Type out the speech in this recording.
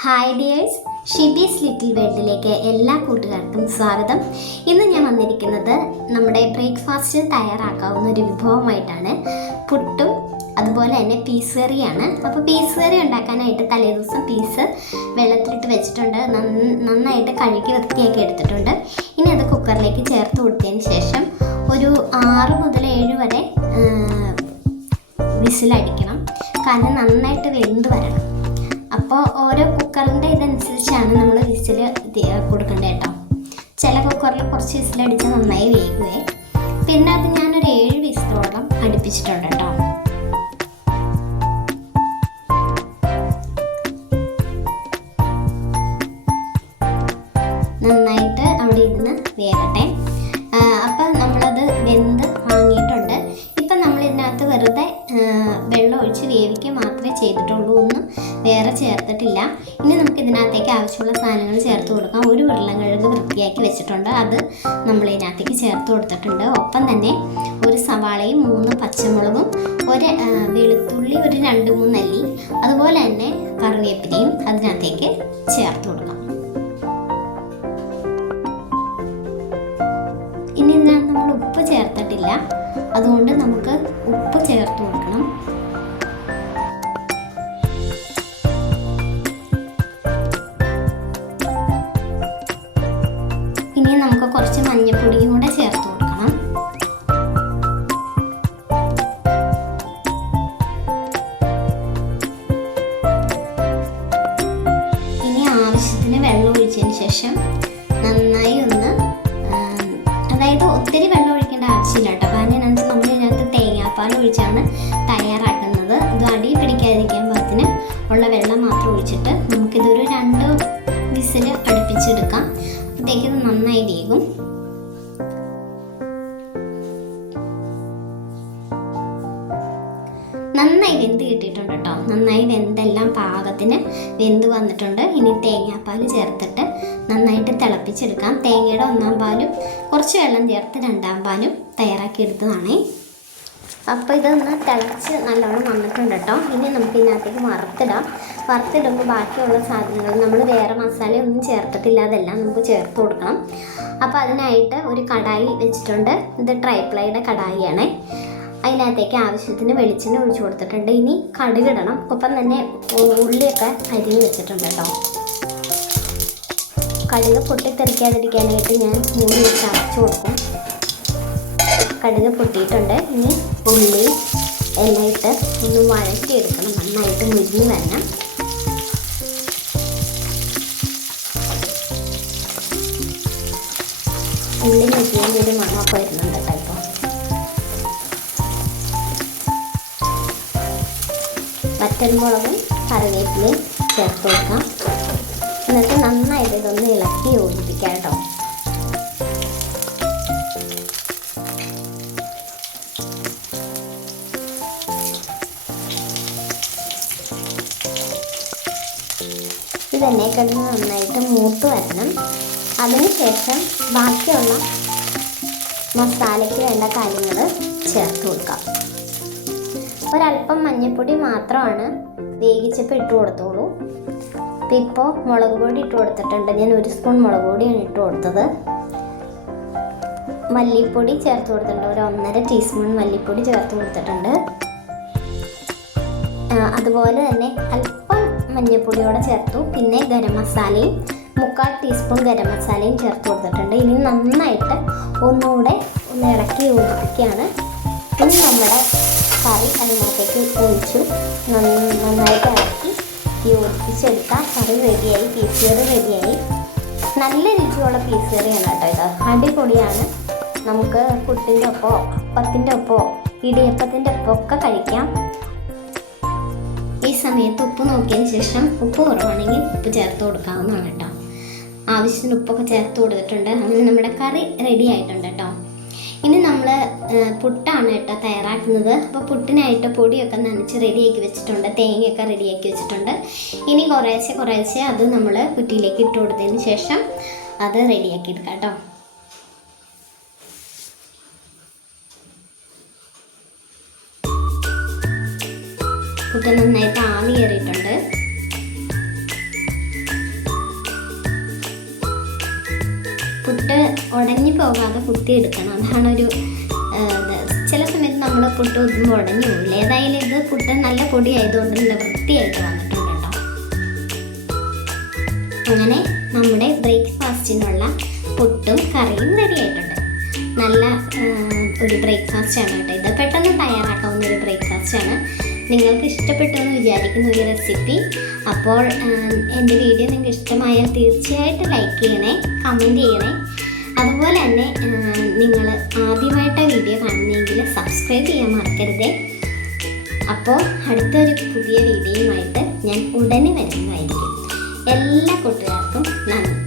Hi dears, Shibi's little വേൾഡിലേക്ക് എല്ലാ കൂട്ടുകാർക്കും സ്വാഗതം. ഇന്ന് ഞാൻ വന്നിരിക്കുന്നത് നമ്മുടെ ബ്രേക്ക്ഫാസ്റ്റിന് തയ്യാറാക്കാവുന്ന ഒരു വിഭവമായിട്ടാണ്. പുട്ടും അതുപോലെ തന്നെ പീസ് കറിയാണ്. അപ്പോൾ പീസ് കറി ഉണ്ടാക്കാനായിട്ട് തലേദിവസം പീസ് വെള്ളത്തിലിട്ട് വെച്ചിട്ടുണ്ട്. നന്നായിട്ട് കഴുകി വൃത്തിയാക്കി എടുത്തിട്ടുണ്ട്. ഇനി അത് കുക്കറിലേക്ക് ചേർത്ത് കൊടുത്തതിന് ശേഷം ഒരു 6 മുതൽ 7 വരെ വിസിലടിക്കണം. കാരണം നന്നായിട്ട് വെന്ത് വരണം. അപ്പോൾ ഓരോ കുക്കറിൻ്റെ ഇതനുസരിച്ചാണ് നമ്മൾ വിസിൽ കൊടുക്കേണ്ടത് കേട്ടോ. ചില കുക്കറിൽ കുറച്ച് വിസിലടിച്ച് നന്നായി വേകുവേ. പിന്നെ അത് ഞാനൊരു 7 വിസിലോളം അടുപ്പിച്ചിട്ടുണ്ട് കേട്ടോ. നന്നായിട്ട് അവിടെ ഇരുന്ന് വേകട്ടെ. അപ്പം നമ്മളത് വെന്ത് വാങ്ങിയിട്ടുണ്ട്. ഇപ്പം നമ്മളിതിനകത്ത് വെറുതെ വെള്ളം ഒഴിച്ച് വേവിക്കുക മാത്രമേ ചെയ്തിട്ടുള്ളൂ, ഒന്നും വേറെ ചേർത്തിട്ടില്ല. ഇനി നമുക്ക് ഇതിനകത്തേക്ക് ആവശ്യമുള്ള സാധനങ്ങൾ ചേർത്ത് കൊടുക്കാം. ഒരു ഉരുളക്കിഴങ്ങ് വൃത്തിയാക്കി വെച്ചിട്ടുണ്ട്, അത് നമ്മൾ ഇതിനകത്തേക്ക് ചേർത്ത് കൊടുത്തിട്ടുണ്ട്. ഒപ്പം തന്നെ ഒരു സവാളയും 3 പച്ചമുളകും, ഒരു വെളുത്തുള്ളി, ഒരു 2-3 അല്ലി, അതുപോലെ തന്നെ കറിവേപ്പിലയും അതിനകത്തേക്ക് ചേർത്ത് കൊടുക്കാം. ഇനി ഇതിനകത്ത് നമ്മൾ ഉപ്പ് ചേർത്തിട്ടില്ല, അതുകൊണ്ട് നമുക്ക് ഉപ്പ് ചേർത്ത് കൊടുക്കണം. ഇനി നമുക്ക് കുറച്ച് മഞ്ഞൾപ്പൊടിയും കൂടെ ചേർത്ത് കൊടുക്കണം. ഇനി ആവശ്യത്തിന് വെള്ളം ഒഴിച്ചതിന് ശേഷം നന്നായി ഒന്ന്, അതായത് ഒത്തിരി വെള്ളം ഒഴിക്കേണ്ട ആവശ്യമില്ല കേട്ടോ. കാരണം എന്താണെന്ന് നമ്മൾ ഇതിനകത്ത് തേങ്ങാപ്പാൽ ഒഴിച്ചാണ് തയ്യാറാക്കുന്നത്. ഇത് അടി പിടിക്കാതിരിക്കാൻ പാകത്തിന് ഉള്ള വെള്ളം മാത്രം ഒഴിച്ചിട്ട് നമുക്കിതൊരു 2 വിസിൽ അടുപ്പിച്ചെടുക്കാം. അപ്പോഴത്തേക്ക് ഇത് നന്നായി വേകും. നന്നായി വെന്ത് കിട്ടിയിട്ടുണ്ട് കേട്ടോ. നന്നായി വെന്തെല്ലാം പാകത്തിന് വെന്ത് വന്നിട്ടുണ്ട്. ഇനി തേങ്ങാപ്പാൽ ചേർത്തിട്ട് നന്നായിട്ട് തിളപ്പിച്ചെടുക്കാം. തേങ്ങയുടെ 1-ാം പാലും കുറച്ച് വെള്ളം ചേർത്ത് 2-ാം പാലും തയ്യാറാക്കി എടുത്തതാണേ. അപ്പോൾ ഇതൊന്ന് തിളച്ച് നല്ലോണം വന്നിട്ടുണ്ട് കേട്ടോ. ഇനി നമുക്ക് ഇതിനകത്തേക്ക് വറുത്തിടാം. വറുത്തിടുമ്പോൾ ബാക്കിയുള്ള സാധനങ്ങൾ നമ്മൾ വേറെ മസാലയൊന്നും ചേർത്തിട്ടില്ല, അതെല്ലാം നമുക്ക് ചേർത്ത് കൊടുക്കണം. അപ്പോൾ അതിനായിട്ട് ഒരു കടായി വെച്ചിട്ടുണ്ട്. ഇത് ട്രൈപ്ലൈയുടെ കടായിയാണ്. അതിനകത്തേക്ക് ആവശ്യത്തിന് വെളിച്ചെണ്ണ ഒഴിച്ചു കൊടുത്തിട്ടുണ്ട്. ഇനി കടുകിടണം. ഒപ്പം തന്നെ ഉള്ളിയൊക്കെ അരിഞ്ഞ് വെച്ചിട്ടുണ്ട് കേട്ടോ. കടുക് പൊട്ടിത്തെറിക്കാതിരിക്കാനായിട്ട് ഞാൻ മൂടി വെച്ച് അടച്ചു കൊടുക്കും. കടുക് പൊട്ടിയിട്ടുണ്ട്. ഇനി ഉള്ളി എല്ലാം ഇട്ട് ഒന്ന് വഴറ്റിയെടുക്കണം. നന്നായിട്ട് മുരിഞ്ഞ് വരണം. ഉള്ളി മുരിഞ്ഞതിൻ്റെ ഒരു മണമൊക്കെ വരുന്നുണ്ട് കേട്ടോ. ഇപ്പോൾ വറ്റൽമുളകും കറിവേപ്പിലയും ചേർത്ത് കൊടുക്കാം. എന്നിട്ട് നന്നായിട്ട് ഇതൊന്ന് ഇളക്കി യോജിപ്പിക്കാം കേട്ടോ. ഇതെന്നെ കിടന്ന് നന്നായിട്ട് മൂത്ത് വരണം. അതിനുശേഷം ബാക്കിയുള്ള മസാലയ്ക്ക് വേണ്ട കാര്യങ്ങൾ ചേർത്ത് കൊടുക്കാം. ഒരല്പം മഞ്ഞൾപ്പൊടി മാത്രമാണ് വേവിച്ചപ്പോൾ ഇട്ട് കൊടുത്തോളൂ. ഇപ്പോൾ മുളക് പൊടി ഇട്ട് കൊടുത്തിട്ടുണ്ട്. ഞാൻ 1 സ്പൂൺ മുളക് പൊടിയാണ് ഇട്ട് കൊടുത്തത്. മല്ലിപ്പൊടി ചേർത്ത് കൊടുത്തിട്ടുണ്ട്. ഒരു 1.5 ടീസ്പൂൺ മല്ലിപ്പൊടി ചേർത്ത് കൊടുത്തിട്ടുണ്ട്. അതുപോലെ തന്നെ അല്പം മഞ്ഞൾപ്പൊടിയോടെ ചേർത്തു. പിന്നെ ഗരം മസാലയും 3/4 ടീസ്പൂൺ ഗരം മസാലയും ചേർത്ത് കൊടുത്തിട്ടുണ്ട്. ഇനി നന്നായിട്ട് ഒന്നുകൂടെ ഒന്ന് ഇളക്കി യോജിപ്പിക്കുകയാണ്. ഇനി നമ്മുടെ കറി അതിനകത്തേക്ക് ഒഴിച്ചു നന്നായിട്ട് ഇളക്കി യോജിപ്പിച്ചെടുക്കാം. കറി റെഡിയായി, പീസ് കറി റെഡിയായി. നല്ല രുചിയുള്ള പീസ് കറിയാണ് കേട്ടോ ഇത്. അടിപൊളിയാണ്. നമുക്ക് പുട്ടിൻ്റെ ഒപ്പമോ അപ്പത്തിൻ്റെ ഒപ്പമോ ഇടിയപ്പത്തിൻ്റെ ഒപ്പം ഒക്കെ കഴിക്കാം. ഈ സമയത്ത് ഉപ്പ് നോക്കിയതിന് ശേഷം ഉപ്പ് കുറവാണെങ്കിൽ ഉപ്പ് ചേർത്ത് കൊടുക്കാവുന്നതാണ് കേട്ടോ. ആവശ്യത്തിന് ഉപ്പൊക്കെ ചേർത്ത് കൊടുത്തിട്ടുണ്ട്. അങ്ങനെ നമ്മുടെ കറി റെഡി ആയിട്ടുണ്ട് കേട്ടോ. ഇനി നമ്മൾ പുട്ടാണ് കേട്ടോ തയ്യാറാക്കുന്നത്. അപ്പോൾ പുട്ടിനായിട്ട് പൊടിയൊക്കെ നനച്ച് റെഡിയാക്കി വെച്ചിട്ടുണ്ട്. തേങ്ങയൊക്കെ റെഡിയാക്കി വെച്ചിട്ടുണ്ട്. ഇനി കുറേശ്ശെ അത് നമ്മൾ കുറ്റിയിലേക്ക് ഇട്ട് കൊടുത്തതിന് ശേഷം അത് റെഡിയാക്കി എടുക്കാം കേട്ടോ. പുട്ട് നന്നായിട്ട് ആവി കയറിയിട്ടുണ്ട്. ഉടഞ്ഞു പോകാതെ കുത്തിയെടുക്കണം. അതാണൊരു ചില സമയത്ത് നമ്മൾ പുട്ട് കുത്തുമ്പോൾ ഉടഞ്ഞു പോകില്ല. ഏതായാലും ഇത് പുട്ട് നല്ല പൊടി ആയതുകൊണ്ട് നല്ല വൃത്തിയായിട്ട് വന്നിട്ടുണ്ട് കേട്ടോ. അങ്ങനെ നമ്മുടെ ബ്രേക്ക്ഫാസ്റ്റിനുള്ള പുട്ടും കറിയും റെഡി ആയിട്ടുണ്ട്. നല്ല ഒരു ബ്രേക്ക്ഫാസ്റ്റാണ് കേട്ടോ ഇത്. പെട്ടെന്ന് തയ്യാറാക്കാവുന്ന ഒരു ബ്രേക്ക്ഫാസ്റ്റാണ്. നിങ്ങൾക്ക് ഇഷ്ടപ്പെട്ടു എന്ന് വിചാരിക്കുന്ന ഒരു റെസിപ്പി. അപ്പോൾ എൻ്റെ വീഡിയോ നിങ്ങൾക്ക് ഇഷ്ടമായാൽ തീർച്ചയായിട്ടും ലൈക്ക് ചെയ്യണേ, കമൻറ്റ് ചെയ്യണേ. അതുപോലെ തന്നെ നിങ്ങൾ ആദ്യമായിട്ടാണ് വീഡിയോ കാണുന്നതെങ്കിൽ സബ്സ്ക്രൈബ് ചെയ്യാൻ മറക്കരുതേ. അപ്പോൾ അടുത്തൊരു പുതിയ വീഡിയോയുമായിട്ട് ഞാൻ ഉടനെ വരുന്നതായിരിക്കും. എല്ലാ കൂട്ടുകാർക്കും നന്ദി.